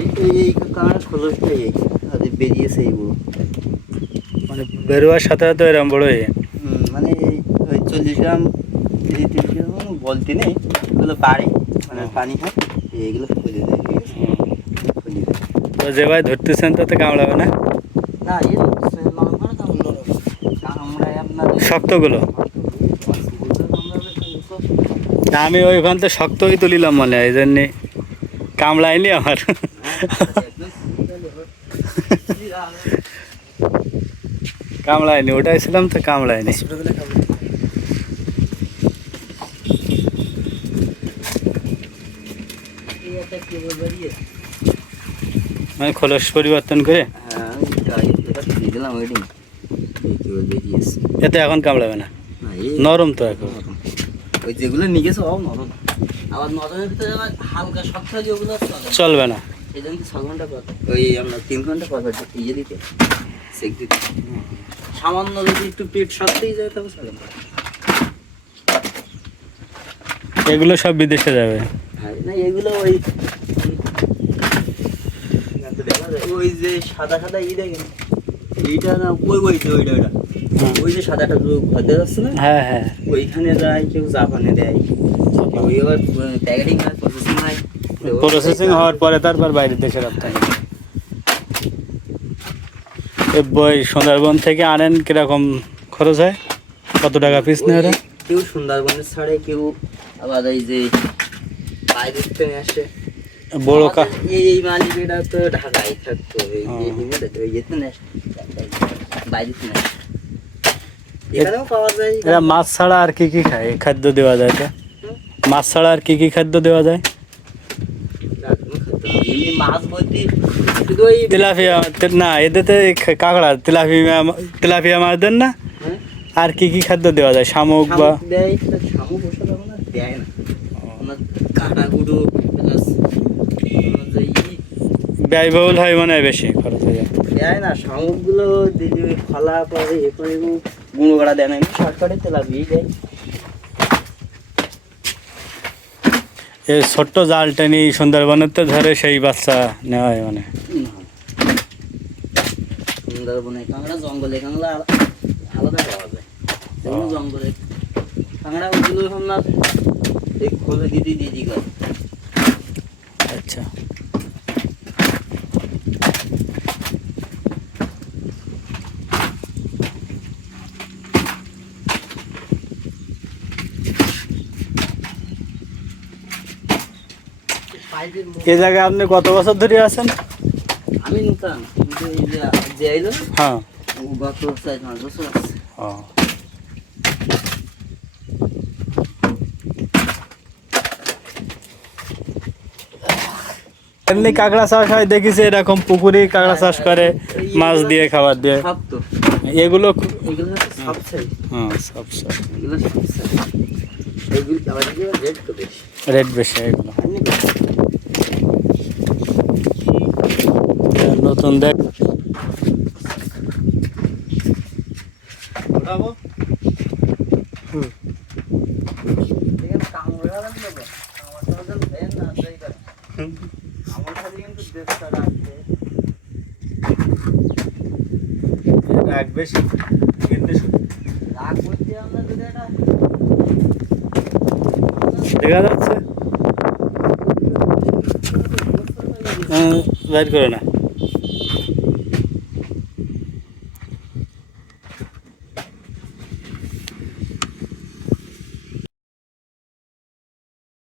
এই এই এই খোলসটাই এই আর বেরিয়েছে এইগুলো। মানে বেরোয়ার সাথে সাথে এরম বড় হয়ে মানে এই ওই চল্লিশ গ্রাম এই তিরিশ গ্রাম বলতে নেই এগুলো বাড়ে মানে পানি হয় এইগুলো খুলে দেয় ঠিক আছে? খুলে দেয়। তো যে ভাই ধরতেছেন তাতে কামড়াবে না? না আপনার শক্তগুলো? আমি ওইখান থেকে শক্তই তুলিলাম মানে এই জন্যে কামড়ায়নি আমার। কামড়ায়নি ওটাই ছিলাম তো কামড়ায়নি মানে খোলস পরিবর্তন করে? হ্যাঁ এতে এখন কামড়াবে না? নরম তো এখন। নরম। ওই যেগুলো নিয়ে গেছে নরম। আবার নরমের ভিতরে হালকা শক্ত চলে। চলবে না। এই জন্য ছ ঘণ্টা পর। ওই আমরা তিন ঘণ্টা পর পর ইয়ে দিতে। সেক দিতে। সামান্য যদি একটু পেট সরতেই যায় তবে চলে। না। এগুলো সব বিদেশে যাবে? হ্যাঁ, না এগুলো ওই ওই যে সাদা সাদা ই দেখেন। এইটা না ওই ওই যে ওইটা ওইটা। হুম। ওই যে সাদাটা ঘর দিয়ে যাচ্ছে না? হ্যাঁ হ্যাঁ। ওইখানে যায় কেউ জাপানে দেয়। ওই আবার প্যাকেটিং হয় প্রসেসিং হয়। প্রসেসিং হওয়ার পরে তারপর বাইরের দেশে রপ্তানি। এ বই সুন্দরবন থেকে আনেন কীরকম খরচ হয়? কত টাকা পিস নেয় ওরা কেউ সুন্দরবনের ছাড়ে কেউ আবার এই যে বাইরের থেকে আসে। বড় কা এই এই মালিকেরা তো ঢাকায় থাকতো এই যেতে না বাইরে থেকে আসে এখানেও পাওয়া যায়। এরা মাছ ছাড়া আর কি কি খায়? খাদ্য দেওয়া যায় মাছ ছাড়া আর কি কি খাদ্য দেওয়া যায়? এমনি মাছ বলতে শুধু ওই তেলাপিয়া না এদেরতে কাঁকড়া তেলাপিয়া তেলাপিয়া মাছ দেন না? হ্যাঁ, আর কি কি খাদ্য দেওয়া যায়? শামুক বা দেয় শামুক ওষুধ দেয় না। আপনার কাটা গুঁড়ো ব্যয়বহুল হয় মনে হয় বেশি খরচ হয়ে যায়। দেয় না শামুকগুলো দিদি খলা পরে এরপরে গুঁড়ো করা দেয় না শর্টকাটে তেলাপিয়াই দেয়। এই ছোট্ট জালটা টেনে সুন্দরবনের তো ধরে সেই বাচ্চা নেওয়া হয় মানে। সুন্দরবনে কাঁকড়া জঙ্গলে কাঁকড়া আলা- আলাদা পাওয়া যায়। জঙ্গলে কাঁকড়া ওগুলো আপনার এই খোলে দিদি দিদি করে। এ জায়গায় আপনি কত বছর ধরে আছেন? আমি নতুন যে হ্যাঁ। গত চার পাঁচ বছর আছে। এমনি কাঁকড়া চাষ হয় দেখিছে এরকম পুকুরে কাঁকড়া চাষ করে মাছ দিয়ে খাবার দিয়ে। এগুলো এগুলো হচ্ছে সব চাই হ্যাঁ সব সব এগুলো সব চাই এগুলো আবার এগুলো রেট তো বেশি রেট বেশি এগুলো এমনি বেশি। নতুন দেখ এখানে কামড়া দেন দেবো কামড়টা দেন দেন না সেই করে আমার খালি কিন্তু রাগ বেশি করতে আমরা যদি একটা দেখা যাচ্ছে। হ্যাঁ, বের করো না।